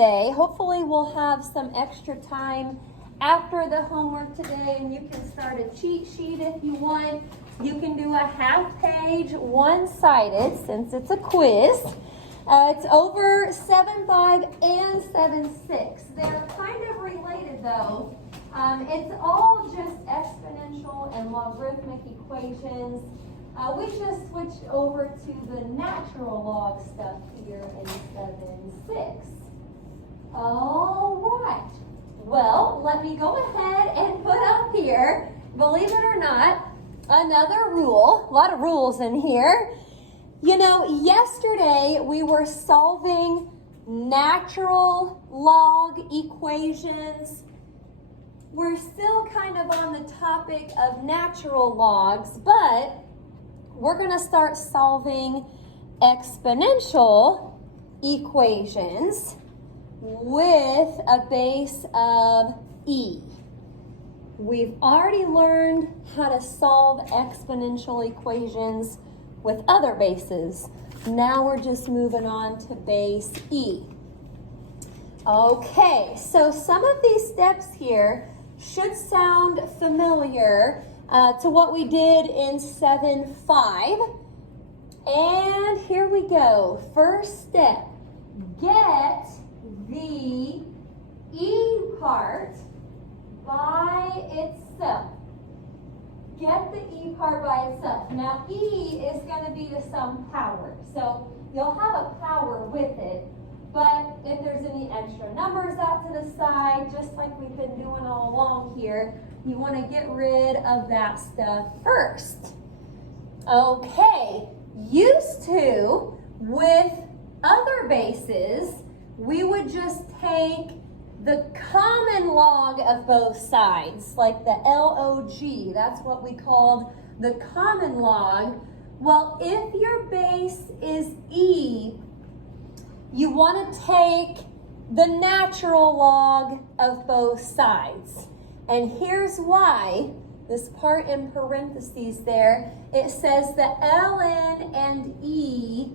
Monday. Hopefully we'll have some extra time after the homework today, and you can start a cheat sheet if you want. You can do a half page, one-sided, since it's a quiz. It's over 7.5 and 7.6. They're kind of related though. It's all just exponential and logarithmic equations. We just switched over to the natural log stuff here in 7.6. All right. Well, let me go ahead and put up here, believe it or not, another rule. A lot of rules in here. You know, yesterday we were solving natural log equations. We're still kind of on the topic of natural logs, but we're going to start solving exponential equations with a base of e. We've already learned how to solve exponential equations with other bases. Now we're just moving on to base e. Okay, so some of these steps here should sound familiar to what we did in 7.5. And here we go. First step, get the e part by itself. Get the e part by itself. Now e is going to be the sum power. So you'll have a power with it, but if there's any extra numbers out to the side, just like we've been doing all along here, you want to get rid of that stuff first. Okay, used to, with other bases, we would just take the common log of both sides, like the LOG. That's what we called the common log. Well, if your base is e, you want to take the natural log of both sides. And here's why. This part in parentheses there, it says the ln and e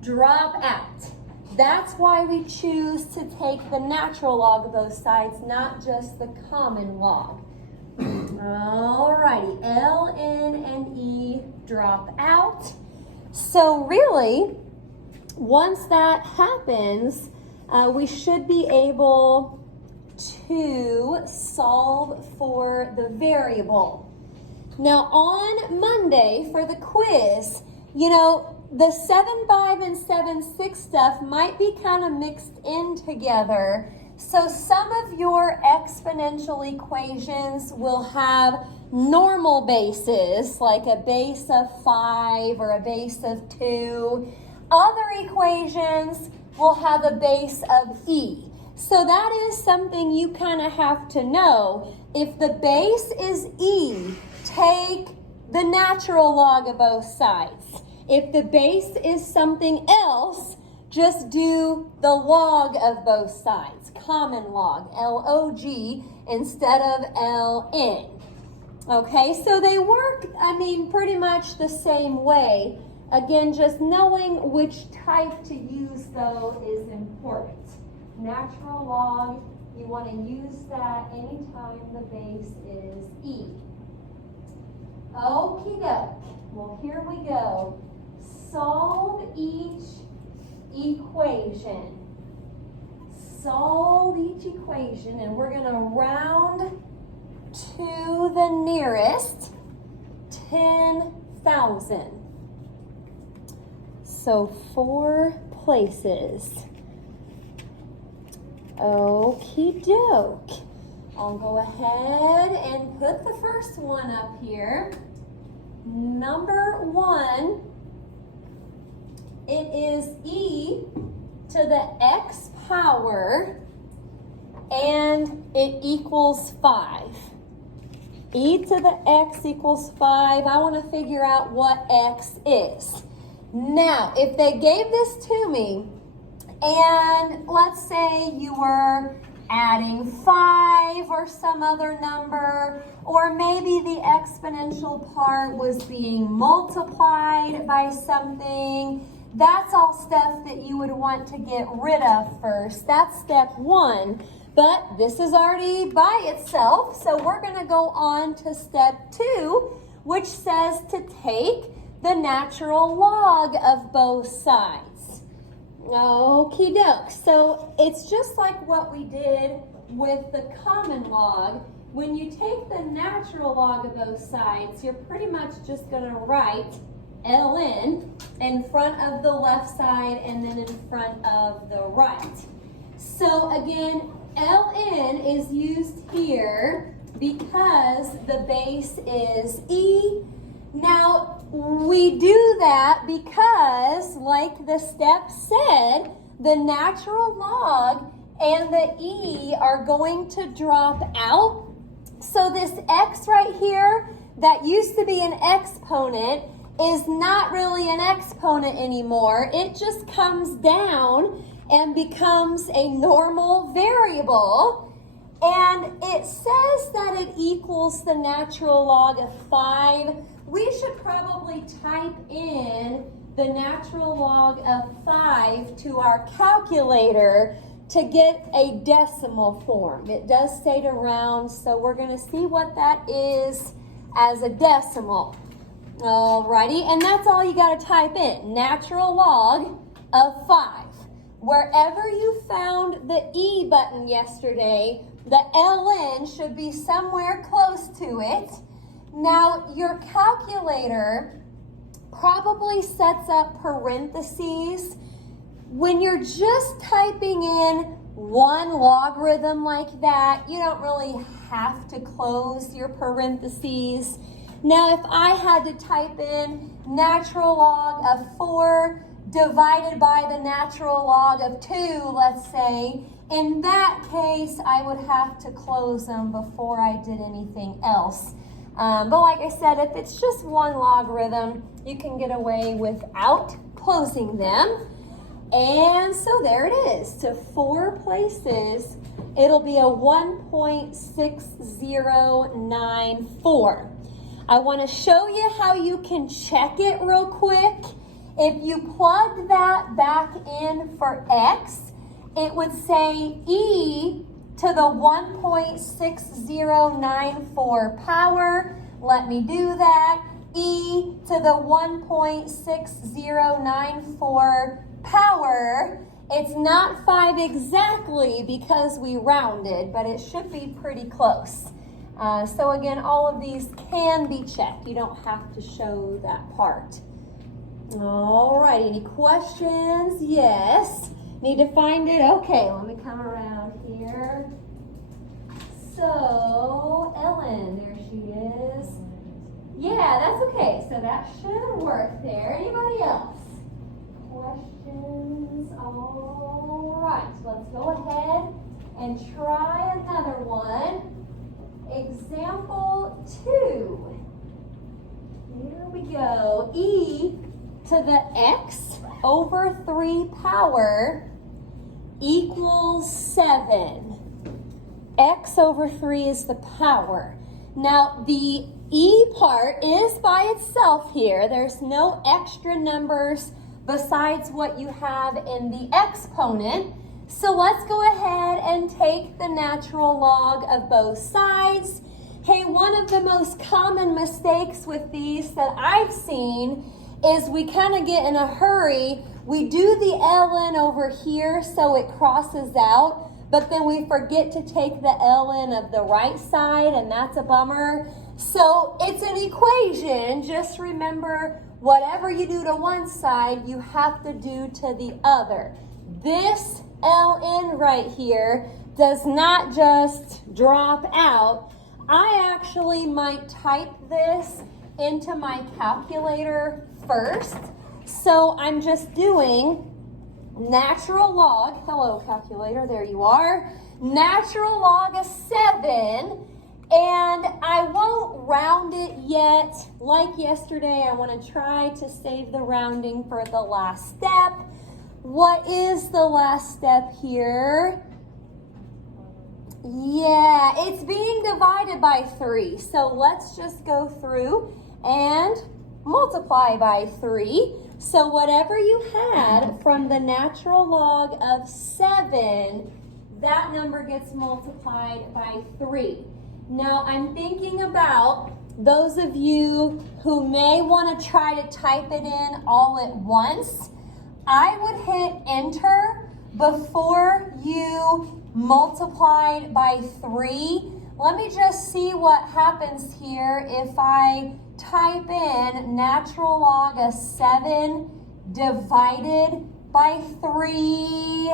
drop out. That's why we choose to take the natural log of both sides, not just the common log. Alrighty, ln and e drop out. So really, once that happens, we should be able to solve for the variable. Now on Monday for the quiz, you know, the 7.5 and 7.6 stuff might be kind of mixed in together. So some of your exponential equations will have normal bases, like a base of 5 or a base of 2. Other equations will have a base of e. So that is something you kind of have to know. If the base is e, take the natural log of both sides. If the base is something else, just do the log of both sides, common log, LOG, instead of LN. Okay, so they work, pretty much the same way. Again, just knowing which type to use, though, is important. Natural log, you want to use that anytime the base is e. Okie doke. Well, here we go. Solve each equation. Solve each equation, and we're going to round to the nearest 10,000. So 4 places. Okie doke. I'll go ahead and put the first one up here. Number 1, it is e to the x power, and it equals 5. E to the x equals 5. I want to figure out what x is. Now, if they gave this to me, and let's say you were adding 5 or some other number, or maybe the exponential part was being multiplied by something, That's all stuff that you would want to get rid of first. That's step 1. But this is already by itself, so we're going to go on to step 2, which says to take the natural log of both sides. Okie doke. So it's just like what we did with the common log. When you take the natural log of both sides, you're pretty much just going to write ln in front of the left side and then in front of the right. So again, ln is used here because the base is e. Now, we do that because, like the step said, the natural log and the e are going to drop out. So this x right here, that used to be an exponent, is not really an exponent anymore. It just comes down and becomes a normal variable. And it says that it equals the natural log of 5. We should probably type in the natural log of 5 to our calculator to get a decimal form. It does say to round, so we're going to see what that is as a decimal. Alrighty, and that's all you got to type in, natural log of 5. Wherever you found the E button yesterday, the ln should be somewhere close to it. Now, your calculator probably sets up parentheses. When you're just typing in one logarithm like that, you don't really have to close your parentheses. Now, if I had to type in natural log of 4 divided by the natural log of 2, let's say, in that case, I would have to close them before I did anything else. But like I said, if it's just one logarithm, you can get away without closing them. And so there it is. To 4 places, it'll be a 1.6094. I want to show you how you can check it real quick. If you plug that back in for x, it would say e to the 1.6094 power. Let me do that. E to the 1.6094 power. It's not 5 exactly because we rounded, but it should be pretty close. So again, all of these can be checked. You don't have to show that part. All right, any questions? Yes. Need to find it? Okay, let me come around here. So, Ellen, there she is. Yeah, that's okay. So that should work there. Anybody else? Questions? All right, let's go ahead and try another one. Example 2. Here we go. E to the x over 3 power equals 7. X over 3 is the power. Now, the E part is by itself here. There's no extra numbers besides what you have in the exponent. So let's go ahead and take the natural log of both sides. Hey, one of the most common mistakes with these that I've seen is we kind of get in a hurry. We do the ln over here so it crosses out, but then we forget to take the ln of the right side, and that's a bummer. So it's an equation. Just remember, whatever you do to one side, you have to do to the other. This ln right here does not just drop out. I actually might type this into my calculator first. So I'm just doing natural log, hello calculator, there you are, natural log of 7, and I won't round it yet. Like yesterday, I want to try to save the rounding for the last step. What is the last step here? Yeah, it's being divided by 3. So let's just go through and multiply by 3. So whatever you had from the natural log of 7, that number gets multiplied by 3. Now I'm thinking about those of you who may want to try to type it in all at once. I would hit enter before you multiplied by 3. Let me just see what happens here if I type in natural log of 7 divided by 3.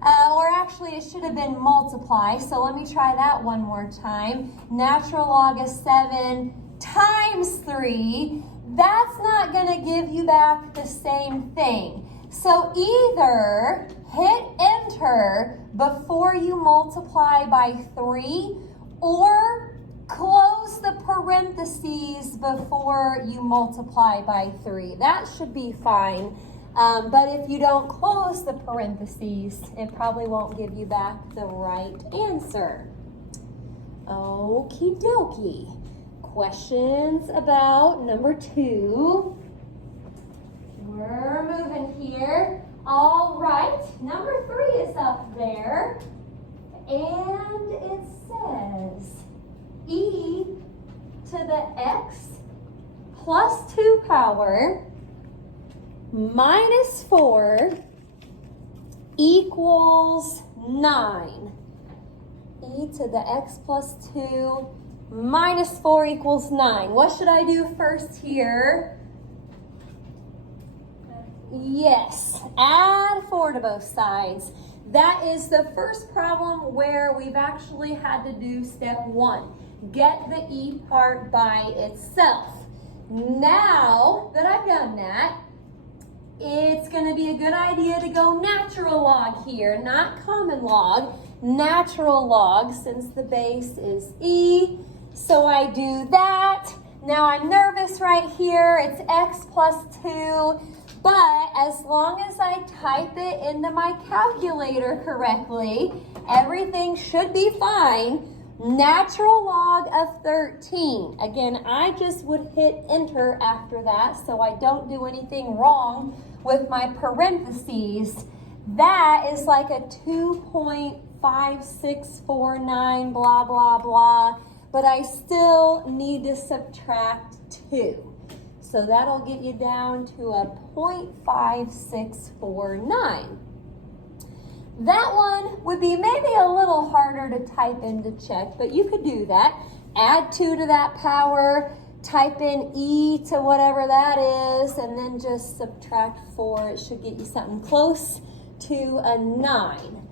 Or actually it should have been multiply. So let me try that one more time. Natural log of 7 times 3. That's not going to give you back the same thing. So either hit enter before you multiply by 3 or close the parentheses before you multiply by 3. That should be fine. But if you don't close the parentheses, it probably won't give you back the right answer. Okie dokie. Questions about number 2? We're moving here. All right, number 3 is up there. And it says e to the x plus 2 power minus 4 equals 9. E to the x plus 2 minus 4 equals 9. What should I do first here? Yes, add 4 to both sides. That is the first problem where we've actually had to do step 1. Get the e part by itself. Now that I've done that, it's going to be a good idea to go natural log here, not common log. Natural log since the base is e. So I do that. Now I'm nervous right here. It's x plus 2. But as long as I type it into my calculator correctly, everything should be fine. Natural log of 13. Again, I just would hit enter after that so I don't do anything wrong with my parentheses. That is like a 2.5649 blah, blah, blah. But I still need to subtract 2. So that'll get you down to a 0.5649. That one would be maybe a little harder to type in to check, but you could do that. Add 2 to that power, type in e to whatever that is, and then just subtract 4. It should get you something close to a 9.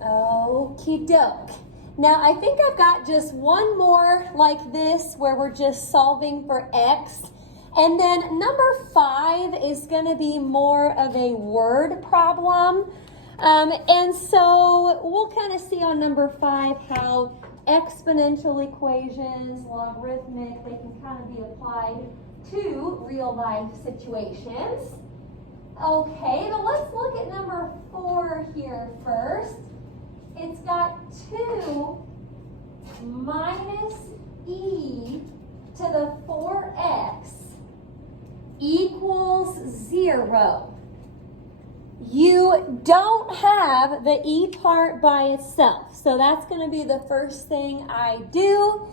Okie doke. Now I think I've got just one more like this where we're just solving for x. And then number 5 is going to be more of a word problem. And so we'll kind of see on number 5 how exponential equations, logarithmic, they can kind of be applied to real life situations. Okay, but let's look at number 4 here first. It's got 2 minus e to the 4x equals 0. You don't have the e part by itself, so that's going to be the first thing I do.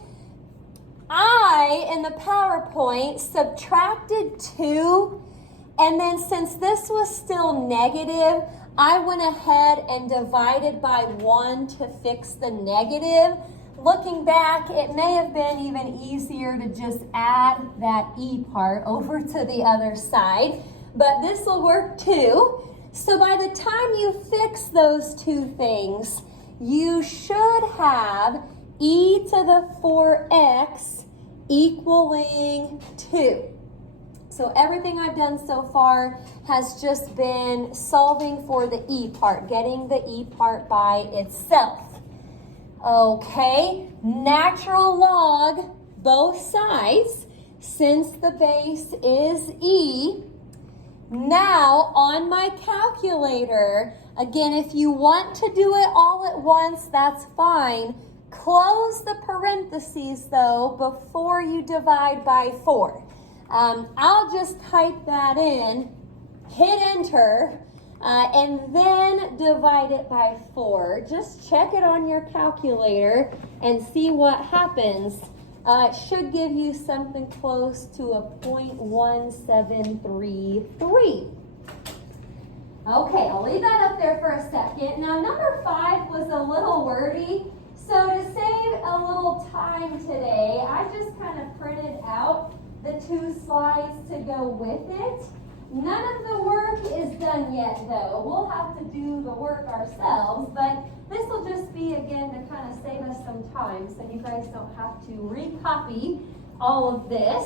I, in the PowerPoint, subtracted 2, and then since this was still negative, I went ahead and divided by 1 to fix the negative. Looking back, it may have been even easier to just add that e part over to the other side, but this will work too. So by the time you fix those two things, you should have e to the 4x equaling 2. So everything I've done so far has just been solving for the e part, getting the e part by itself. Okay, natural log both sides since the base is e. Now on my calculator, again, if you want to do it all at once, that's fine. Close the parentheses though before you divide by 4. I'll just type that in, hit enter, and then divide it by 4. Just check it on your calculator and see what happens. It should give you something close to a 0.1733. Okay, I'll leave that up there for a second. Now, number 5 was a little wordy. So to save a little time today, I just kind of printed out the 2 slides to go with it. None of the work is done yet, though. We'll have to do the work ourselves, but this will just be, again, to kind of save us some time so you guys don't have to recopy all of this.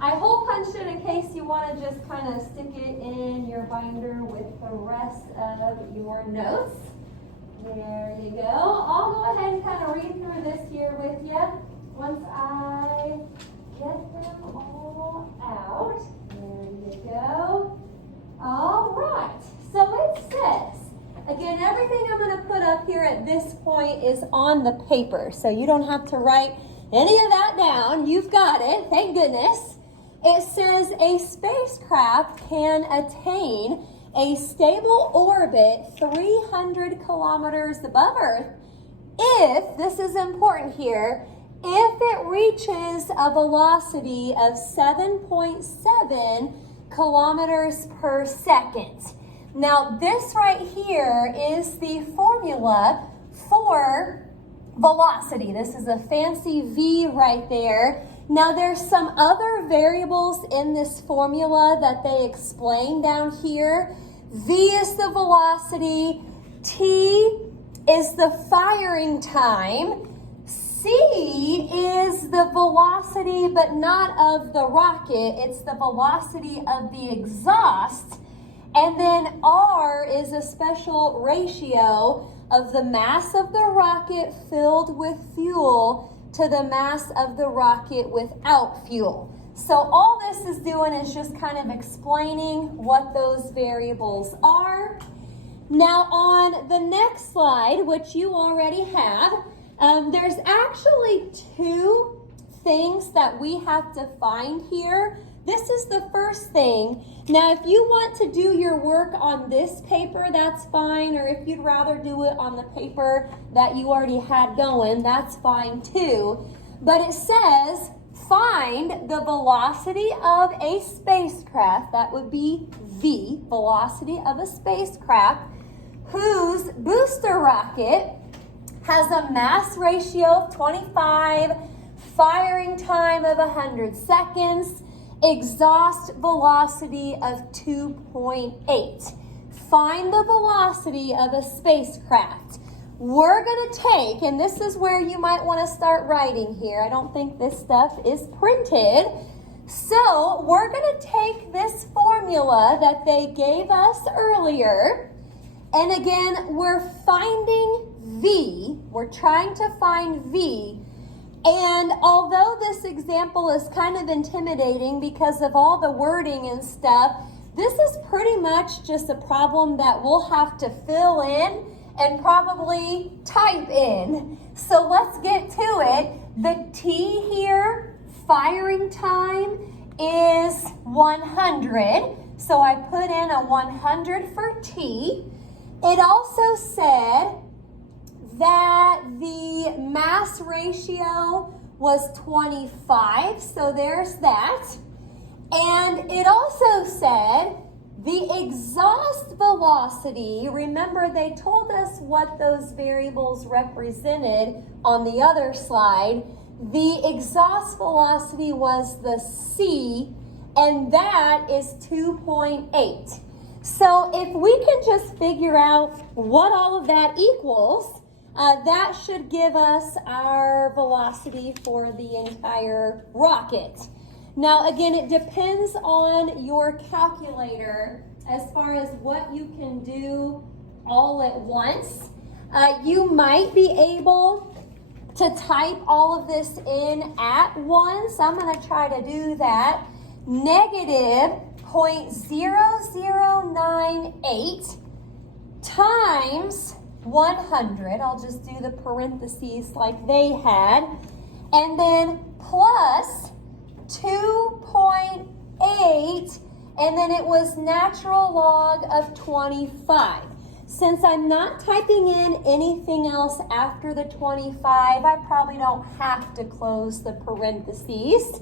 I hole punched it in case you want to just kind of stick it in your binder with the rest of your notes. There you go. I'll go ahead and kind of read through this here with you once I get them all out. There you go. All right. So it says, again, everything I'm going to put up here at this point is on the paper, so you don't have to write any of that down. You've got it. Thank goodness. It says a spacecraft can attain a stable orbit 300 kilometers above Earth if, this is important here, if it reaches a velocity of 7.7 kilometers per second. Now, this right here is the formula for velocity. This is a fancy V right there. Now, there's some other variables in this formula that they explain down here. V is the velocity, T is the firing time, C is the velocity but not of the rocket, it's the velocity of the exhaust, and then R is a special ratio of the mass of the rocket filled with fuel to the mass of the rocket without fuel. So all this is doing is just kind of explaining what those variables are. Now on the next slide, which you already have, there's actually 2 things that we have to find here. This is the first thing. Now if you want to do your work on this paper, that's fine, or if you'd rather do it on the paper that you already had going, that's fine too. But it says, find the velocity of a spacecraft, that would be V, velocity of a spacecraft, whose booster rocket has a mass ratio of 25, firing time of 100 seconds, exhaust velocity of 2.8. Find the velocity of a spacecraft. We're going to take, and this is where you might want to start writing here. I don't think this stuff is printed. So we're going to take this formula that they gave us earlier, and again, we're finding V. We're trying to find V. And although this example is kind of intimidating because of all the wording and stuff, this is pretty much just a problem that we'll have to fill in and probably type in. So let's get to it. The T here, firing time, is 100. So I put in a 100 for T. It also said that the mass ratio was 25, so there's that. And it also said the exhaust velocity, remember they told us what those variables represented on the other slide. The exhaust velocity was the C, and that is 2.8. So if we can just figure out what all of that equals, that should give us our velocity for the entire rocket. Now, again, it depends on your calculator as far as what you can do all at once. You might be able to type all of this in at once. I'm going to try to do that. Negative 0.0098 times 100. I'll just do the parentheses like they had. And then plus 2.8, and then it was natural log of 25. Since I'm not typing in anything else after the 25, I probably don't have to close the parentheses.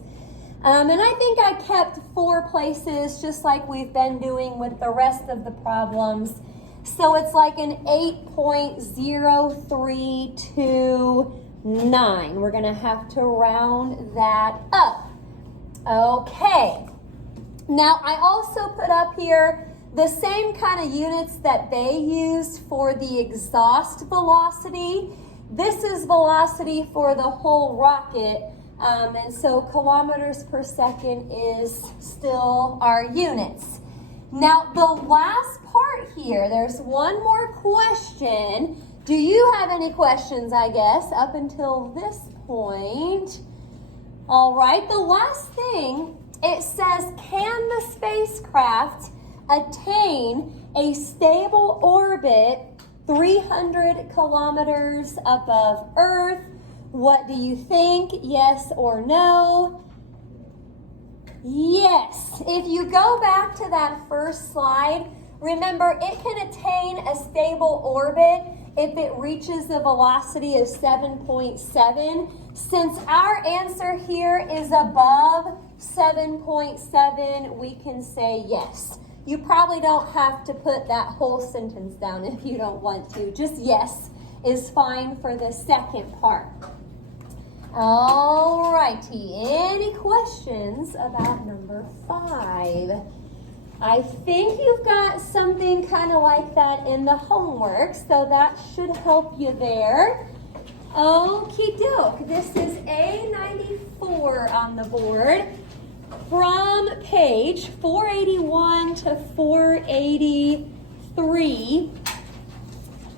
And I think I kept 4 places just like we've been doing with the rest of the problems. So it's like an 8.0329. We're going to have to round that up. Okay. Now I also put up here the same kind of units that they used for the exhaust velocity. This is velocity for the whole rocket. And so kilometers per second is still our units. Now the last part here, there's one more question. Do you have any questions, I guess, up until this point? All right, the last thing, it says, can the spacecraft attain a stable orbit 300 kilometers above Earth? What do you think? Yes or no? Yes. If you go back to that first slide, remember it can attain a stable orbit if it reaches a velocity of 7.7. Since our answer here is above 7.7, we can say yes. You probably don't have to put that whole sentence down if you don't want to. Just yes is fine for the second part. All righty, any questions about number 5? I think you've got something kind of like that in the homework, so that should help you there. Okie doke, this is A94 on the board. From page 481 to 483,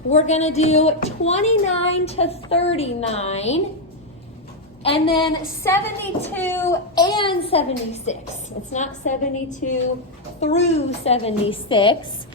we're going to do 29 to 39. And then 72 and 76. It's not 72 through 76.